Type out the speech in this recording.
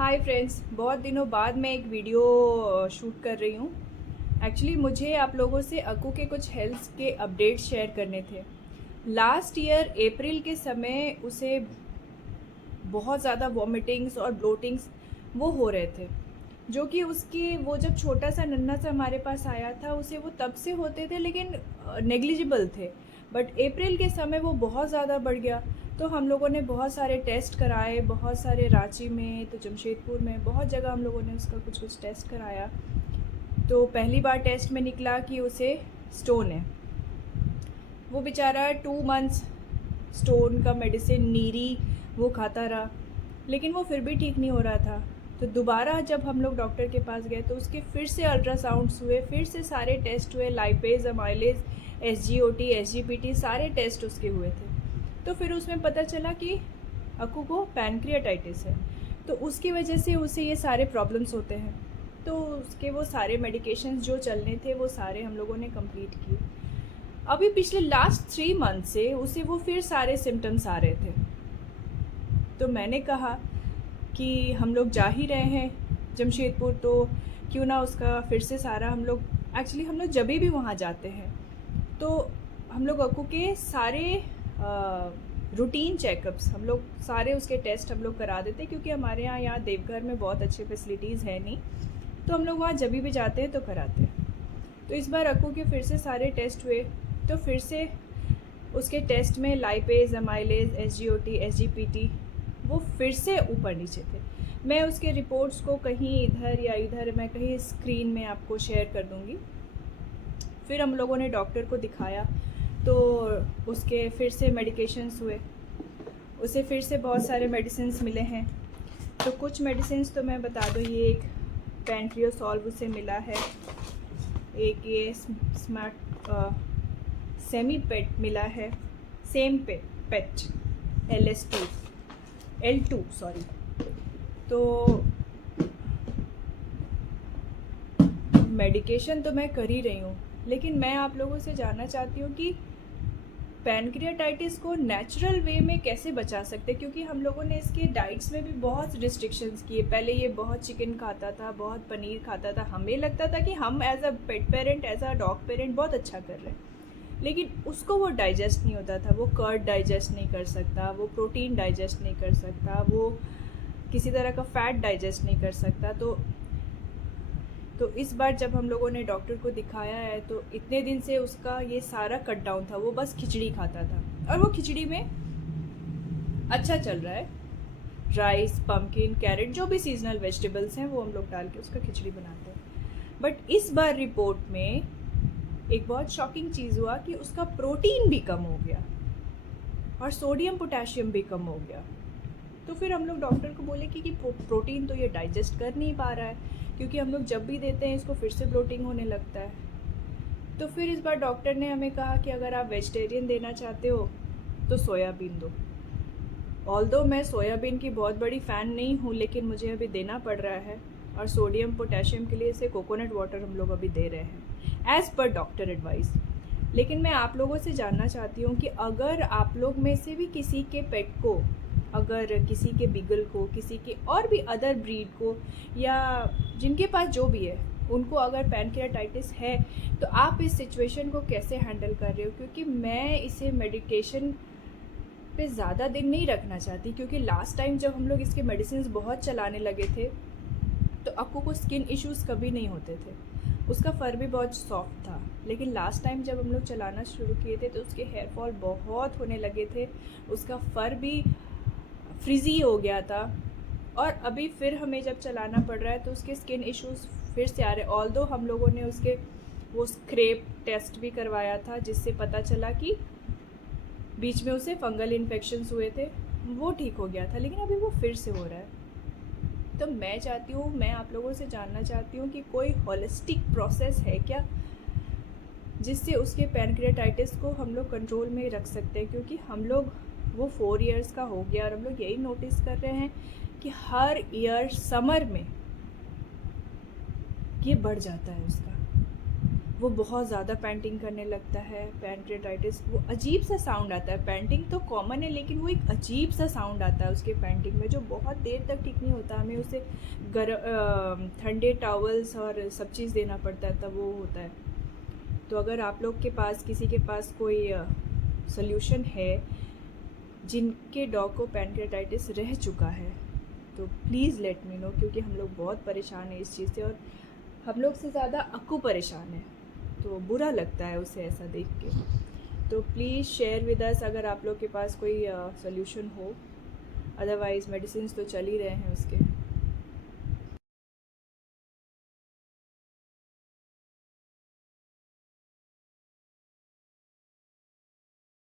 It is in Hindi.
हाय फ्रेंड्स, बहुत दिनों बाद मैं एक वीडियो शूट कर रही हूँ। एक्चुअली मुझे आप लोगों से अक्कू के कुछ हेल्थ के अपडेट्स शेयर करने थे। लास्ट ईयर अप्रैल के समय उसे बहुत ज़्यादा वॉमिटिंग्स और ब्लोटिंग्स वो हो रहे थे, जो कि उसके वो जब छोटा सा नन्हा सा हमारे पास आया था उसे वो तब से होते थे, लेकिन नेग्लिजिबल थे। बट अप्रैल के समय वो बहुत ज़्यादा बढ़ गया। तो हम लोगों ने बहुत सारे टेस्ट कराए, बहुत सारे रांची में तो जमशेदपुर में बहुत जगह हम लोगों ने उसका कुछ कुछ टेस्ट कराया। तो पहली बार टेस्ट में निकला कि उसे स्टोन है। वो बेचारा 2 मंथ्स स्टोन का मेडिसिन नीरी वो खाता रहा, लेकिन वो फिर भी ठीक नहीं हो रहा था। तो दोबारा जब हम लोग डॉक्टर के पास गए तो उसके फिर से अल्ट्रासाउंड्स हुए, फिर से सारे टेस्ट हुए, लाइपेज, अमाइलेज, SGOT, SGPT सारे टेस्ट उसके हुए थे। तो फिर उसमें पता चला कि अक्कू को पैनक्रियाटाइटिस है। तो उसकी वजह से उसे ये सारे प्रॉब्लम्स होते हैं। तो उसके वो सारे मेडिकेशंस जो चलने थे वो सारे हम लोगों ने कंप्लीट किए। अभी पिछले लास्ट 3 मंथ से उसे वो फिर सारे सिम्टम्स आ रहे थे। तो मैंने कहा कि हम लोग जा ही रहे हैं जमशेदपुर, तो क्यों ना उसका फिर से सारा हम लोग जब भी वहाँ जाते हैं तो हम लोग अक्कू के सारे रूटीन चेकअप्स, हम लोग सारे उसके टेस्ट हम लोग करा देते, क्योंकि हमारे यहाँ देवघर में बहुत अच्छे फैसिलिटीज़ है नहीं, तो हम लोग वहाँ जब भी जाते हैं तो कराते हैं। तो इस बार अक्कू के फिर से सारे टेस्ट हुए, तो फिर से उसके टेस्ट में लाइपेज, अमाइलेज, SGOT, SGPT वो फिर से ऊपर नीचे थे। मैं उसके रिपोर्ट्स को कहीं इधर या इधर मैं कहीं स्क्रीन में आपको शेयर कर दूँगी। फिर हम लोगों ने डॉक्टर को दिखाया तो उसके फिर से मेडिकेशंस हुए, उसे फिर से बहुत सारे मेडिसिन्स मिले हैं। तो कुछ मेडिसिन्स तो मैं बता दूँ, ये एक पैंट्रियोसॉल्व उसे मिला है, एक ये स्मार्ट सेमी पेट मिला है, सेम पेट L2 सॉरी। तो मेडिकेशन तो मैं कर ही रही हूँ, लेकिन मैं आप लोगों से जानना चाहती हूँ कि पैनक्रियाटाइटिस को नेचुरल वे में कैसे बचा सकते हैं, क्योंकि हम लोगों ने इसके डाइट्स में भी बहुत रिस्ट्रिक्शंस किए। पहले ये बहुत चिकन खाता था, बहुत पनीर खाता था, हमें लगता था कि हम as a pet parent, as a dog parent बहुत अच्छा कर रहे हैं, लेकिन उसको वो डाइजेस्ट नहीं होता था। वो कर्ड डाइजेस्ट नहीं कर सकता, वो प्रोटीन डाइजेस्ट नहीं कर सकता, वो किसी तरह का फैट डाइजेस्ट नहीं कर सकता। तो इस बार जब हम लोगों ने डॉक्टर को दिखाया है तो इतने दिन से उसका ये सारा कट डाउन था, वो बस खिचड़ी खाता था, और वो खिचड़ी में अच्छा चल रहा है। राइस, पम्पकिन, कैरेट, जो भी सीजनल वेजिटेबल्स हैं वो हम लोग डाल के उसका खिचड़ी बनाते हैं। बट इस बार रिपोर्ट में एक बहुत शॉकिंग चीज़ हुआ कि उसका प्रोटीन भी कम हो गया और सोडियम पोटेशियम भी कम हो गया। तो फिर हम लोग डॉक्टर को बोले कि प्रोटीन तो ये डाइजेस्ट कर नहीं पा रहा है, क्योंकि हम लोग जब भी देते हैं इसको फिर से ब्लोटिंग होने लगता है। तो फिर इस बार डॉक्टर ने हमें कहा कि अगर आप वेजिटेरियन देना चाहते हो तो सोयाबीन दो। ऑल्दो मैं सोयाबीन की बहुत बड़ी फ़ैन नहीं हूँ, लेकिन मुझे अभी देना पड़ रहा है, और सोडियम पोटेशियम के लिए इसे कोकोनट वाटर हम लोग अभी दे रहे हैं एज़ पर डॉक्टर एडवाइस। लेकिन मैं आप लोगों से जानना चाहती हूँ कि अगर आप लोग में से भी किसी के पेट को, अगर किसी के बीगल को, किसी के और भी अदर ब्रीड को, या जिनके पास जो भी है उनको अगर पैनक्रियाटाइटिस है, तो आप इस सिचुएशन को कैसे हैंडल कर रहे हो, क्योंकि मैं इसे मेडिकेशन पे ज़्यादा दिन नहीं रखना चाहती। क्योंकि लास्ट टाइम जब हम लोग इसके मेडिसिन बहुत चलाने लगे थे तो अक्कू को स्किन इश्यूज़ कभी नहीं होते थे, उसका फर भी बहुत सॉफ्ट था। लेकिन लास्ट टाइम जब हम लोग चलाना शुरू किए थे तो उसके हेयर फॉल बहुत होने लगे थे, उसका फर भी फ्रिजी हो गया था, और अभी फिर हमें जब चलाना पड़ रहा है तो उसके स्किन इश्यूज़ फिर से आ रहे हैं। ऑल्दो हम लोगों ने उसके वो स्क्रैप टेस्ट भी करवाया था, जिससे पता चला कि बीच में उसे फंगल इन्फेक्शंस हुए थे, वो ठीक हो गया था, लेकिन अभी वो फिर से हो रहा है। तो मैं आप लोगों से जानना चाहती हूँ कि कोई होलिस्टिक प्रोसेस है क्या जिससे उसके पैनक्रियाटाइटिस को हम लोग कंट्रोल में रख सकते हैं, क्योंकि हम लोग वो 4 इयर्स का हो गया और हम लोग यही नोटिस कर रहे हैं कि हर ईयर समर में ये बढ़ जाता है उसका, वो बहुत ज़्यादा पैंटिंग करने लगता है। पैनक्रेटाइटिस, वो अजीब सा साउंड आता है। पैंटिंग तो कॉमन है, लेकिन वो एक अजीब सा साउंड आता है उसके पैंटिंग में, जो बहुत देर तक ठीक नहीं होता। हमें उसे ठंडे टॉवल्स और सब चीज़ देना पड़ता है, तब वो होता है। तो अगर आप लोग के पास, किसी के पास कोई सोल्यूशन है जिनके डॉग को पैनक्रेटाइटिस रह चुका है, तो प्लीज़ लेट मी नो, क्योंकि हम लोग बहुत परेशान हैं इस चीज़ से, और हम लोग से ज़्यादा अक्कू परेशान है। तो बुरा लगता है उसे ऐसा देख के। तो प्लीज़ शेयर विद अस अगर आप लोग के पास कोई सोल्यूशन हो। अदरवाइज़ मेडिसिन तो चल ही रहे हैं उसके।